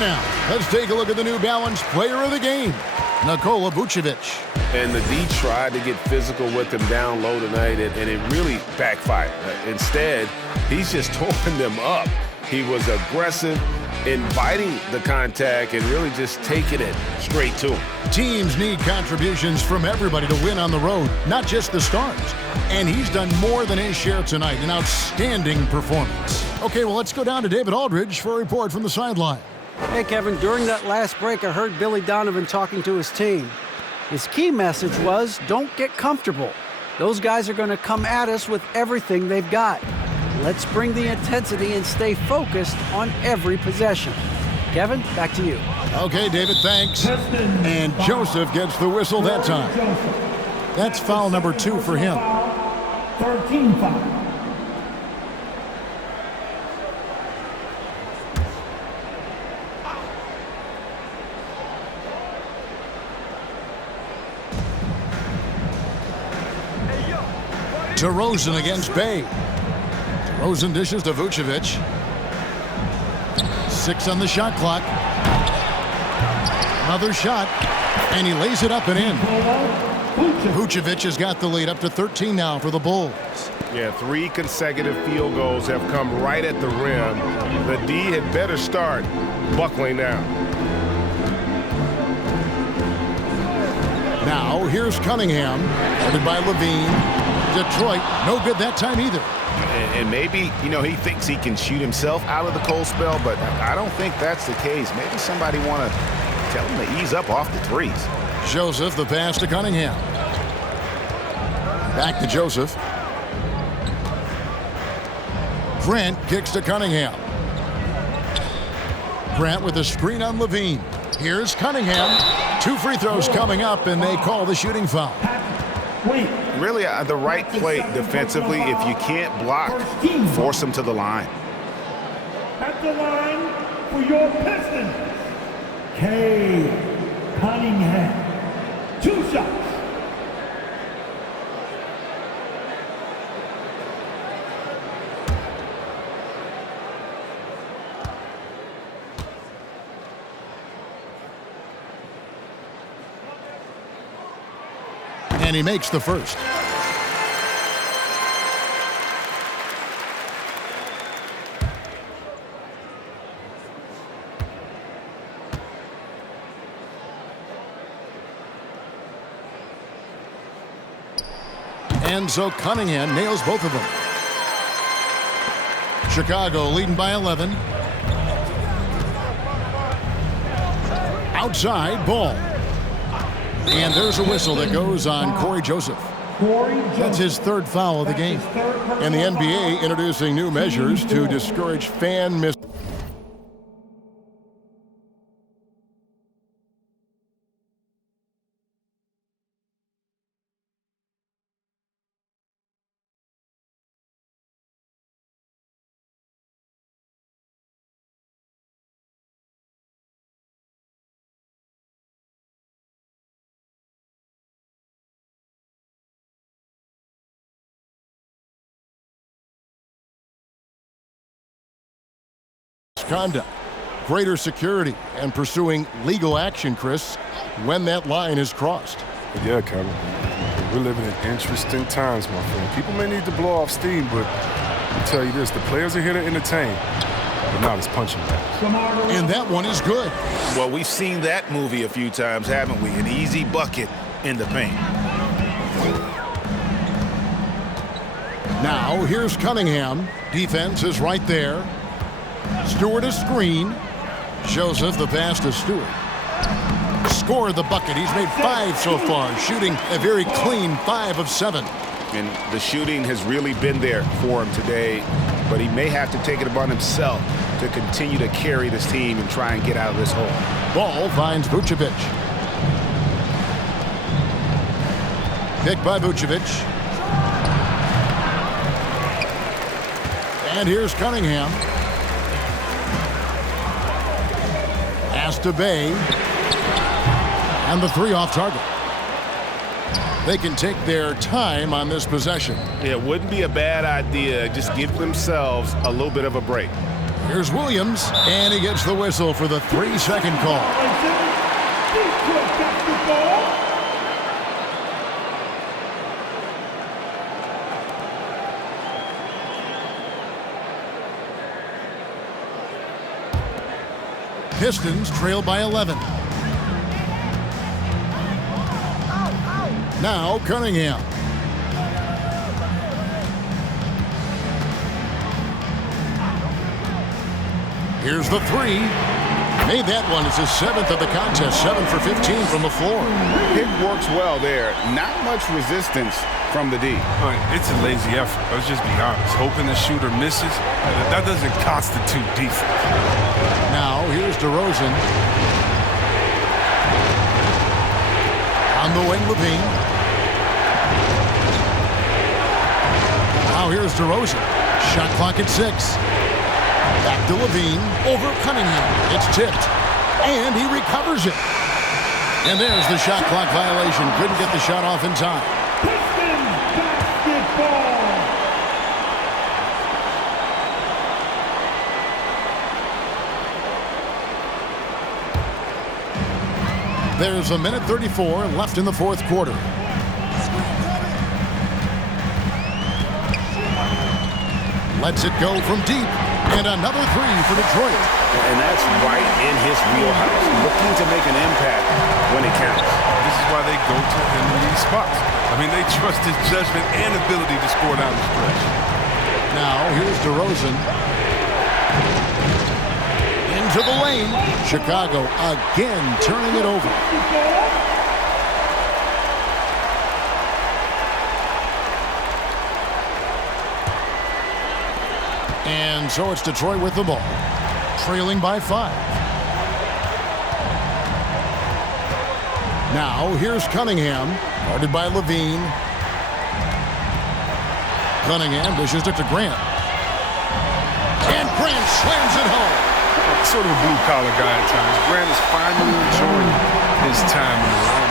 now, let's take a look at the New Balance player of the game, Nikola Vucevic. And the D tried to get physical with him down low tonight, and it really backfired. Instead, he's just tore them up. He was aggressive, inviting the contact, and really just taking it straight to him. Teams need contributions from everybody to win on the road, not just the stars. And he's done more than his share tonight. An outstanding performance. Okay, well, let's go down to David Aldridge for a report from the sideline. Hey, Kevin, during that last break, I heard Billy Donovan talking to his team. His key message was, don't get comfortable. Those guys are going to come at us with everything they've got. Let's bring the intensity and stay focused on every possession. Kevin, back to you. Okay, David, thanks. And Joseph gets the whistle that time. That's foul number 2 for him. 13 foul. DeRozan against Bay. DeRozan dishes to Vucevic. 6 on the shot clock. Another shot, and he lays it up and in. Vucevic has got the lead up to 13 now for the Bulls. Yeah, 3 consecutive field goals have come right at the rim. The D had better start buckling down. Now, here's Cunningham, headed by Levine. Detroit, no good that time either. And maybe, he thinks he can shoot himself out of the cold spell, but I don't think that's the case. Maybe somebody want to tell him to ease up off the threes. Joseph, the pass to Cunningham. Back to Joseph. Grant kicks to Cunningham. Grant with a screen on Levine. Here's Cunningham. 2 free throws coming up, and they call the shooting foul. Really, the right play defensively. If you can't block, force them to the line. At the line for your Pistons, Cunningham. 2 shots. And he makes the first. And so Cunningham nails both of them. Chicago leading by 11. Outside, Ball. And there's a whistle that goes on Corey Joseph. That's his 3rd foul of the game. And the NBA introducing new measures to discourage fan mis... conduct, greater security, and pursuing legal action, Chris, when that line is crossed. Yeah, Kevin. We're living in interesting times, my friend. People may need to blow off steam, but I'll tell you this, the players are here to entertain, but not as punching bags. And that one is good. Well, we've seen that movie a few times, haven't we? An easy bucket in the paint. Now, here's Cunningham. Defense is right there. Stewart a screen. Joseph the pass to Stewart. Scored the bucket. He's made 5 so far, shooting a very clean 5 of 7. And the shooting has really been there for him today, but he may have to take it upon himself to continue to carry this team and try and get out of this hole. Ball finds Vucevic. Picked by Vucevic. And here's Cunningham. Pass to Bay. And the 3 off target. They can take their time on this possession. It wouldn't be a bad idea. Just give themselves a little bit of a break. Here's Williams, and he gets the whistle for the 3-second call. Detroit got the ball. Pistons trail by 11. Now Cunningham. Here's the three. Made that one. It's his 7th of the contest. 7 for 15 from the floor. Pick works well there. Not much resistance from the D. It's a lazy effort. Let's just be honest. Hoping the shooter misses, that doesn't constitute defense. Now here's DeRozan. On the wing, Levine. Now here's DeRozan. Shot clock at 6. Back to Levine, over Cunningham. It's tipped, and he recovers it. And there's the shot clock violation. Couldn't get the shot off in time. Pistons basketball. There's 1:34 left in the fourth quarter. Lets it go from deep. And another three for Detroit. And that's right in his wheelhouse. Looking to make an impact when it counts. This is why they go to him in these spots. I mean, they trust his judgment and ability to score down the stretch. Now, here's DeRozan. Into the lane. Chicago again turning it over. And so it's Detroit with the ball, trailing by 5. Now here's Cunningham, guarded by Levine. Cunningham dishes it to Grant. And Grant slams it home. Sort of a blue-collar guy at times. Grant is finally enjoying his time in the room.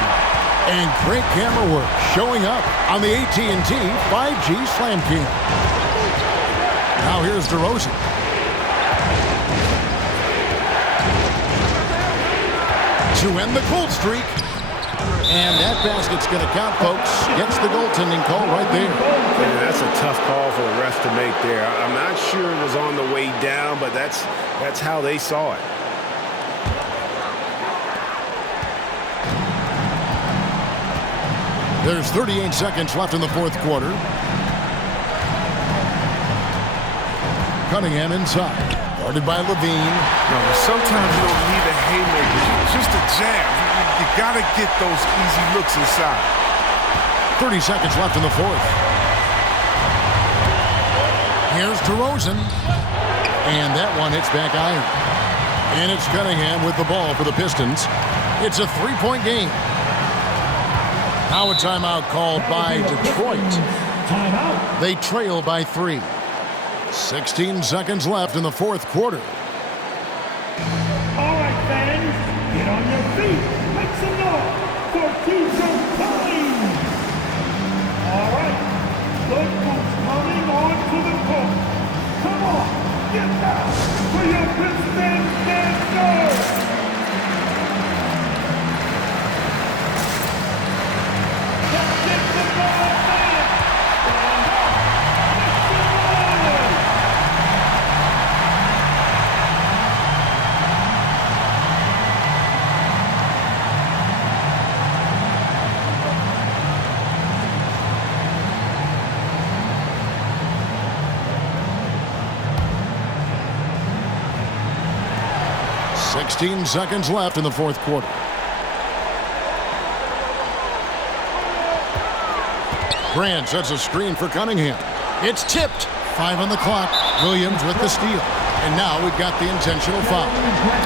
And great camera work showing up on the AT&T 5G Slam Cam. Now here's DeRozan. To end the cold streak. And that basket's going to count, folks. Gets the goaltending call right there. Yeah, that's a tough call for the refs to make there. I'm not sure it was on the way down, but that's how they saw it. There's 38 seconds left in the fourth quarter. Cunningham inside, guarded by Levine. No, sometimes you don't need a haymaker, just a jab. You got to get those easy looks inside. 30 seconds left in the fourth. Here's DeRozan. And that one hits back iron. And it's Cunningham with the ball for the Pistons. It's a 3-point game. Now a timeout called by Detroit. Timeout. They trail by 3. 16 seconds left in the fourth quarter. All right, fans, get on your feet. Make some noise for T-shirt time. All right, good folks coming onto the court. Come on, get down for your Pistons dancers. Let's get the ball back. Stand up. Make some noise. 16 seconds left in the fourth quarter. Grant sets a screen for Cunningham. It's tipped. 5 on the clock. Williams with the steal. And now we've got the intentional foul.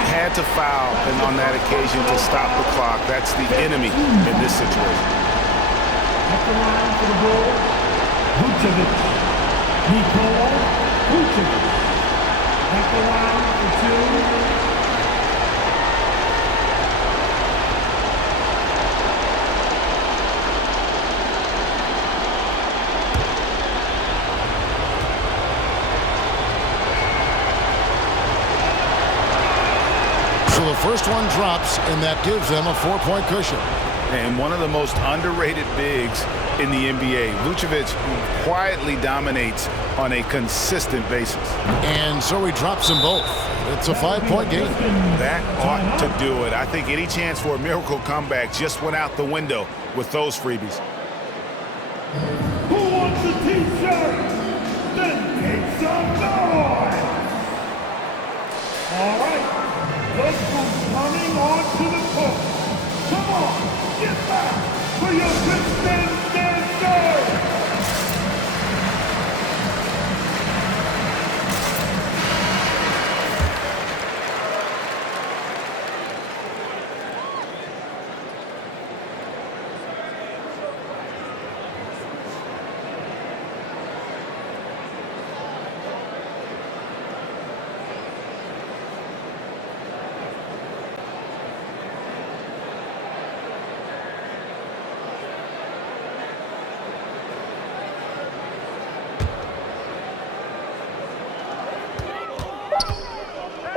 Had to foul, and on that occasion to stop the clock. That's the enemy in this situation. At the line for the goal, Vucevic. Nikola Vucevic. At the line for 2. first one drops, and that gives them a 4-point cushion. And one of the most underrated bigs in the NBA. Vucevic quietly dominates on a consistent basis. And so he drops them both. It's a 5-point game. That ought to do it. I think any chance for a miracle comeback just went out the window with those freebies. Who wants a t-shirt? Then make some noise! All right, look who's coming onto the court. Come on, get back for your Pistons dancer!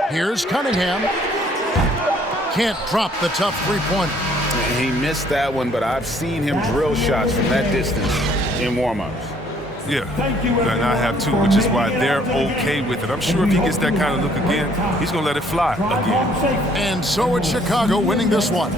Here's Cunningham. Can't drop the tough three-pointer. He missed that one, but I've seen him drill shots from that distance in warm-ups. Yeah, and I have too, which is why they're okay with it. I'm sure if he gets that kind of look again, he's going to let it fly again. And so it's Chicago winning this one.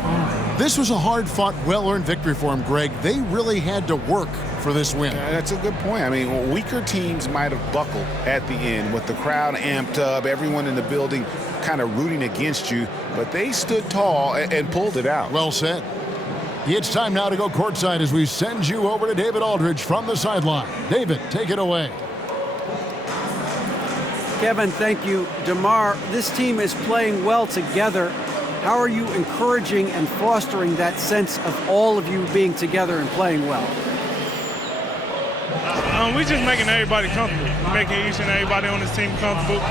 This was a hard-fought, well-earned victory for him, Greg. They really had to work for this win. That's a good point. I mean, weaker teams might have buckled at the end with the crowd amped up, everyone in the building kind of rooting against you, but they stood tall and pulled it out. Well said. It's time now to go courtside as we send you over to David Aldridge from the sideline. David, take it away. Kevin, thank you. DeMar, this team is playing well together. How are you encouraging and fostering that sense of all of you being together and playing well? We're just making everybody comfortable, making each and everybody on this team comfortable.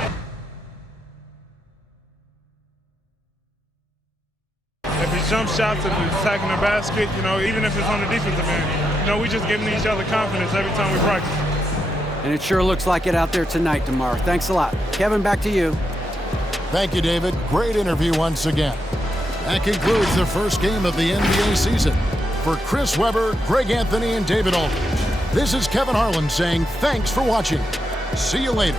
If it's jump shots, if it's attacking the basket, even if it's on the defensive end, we just giving each other confidence every time we practice. And it sure looks like it out there tonight, DeMar. Thanks a lot. Kevin, back to you. Thank you, David. Great interview once again. That concludes the first game of the NBA season. For Chris Webber, Greg Anthony, and David Aldridge, this is Kevin Harlan saying thanks for watching. See you later.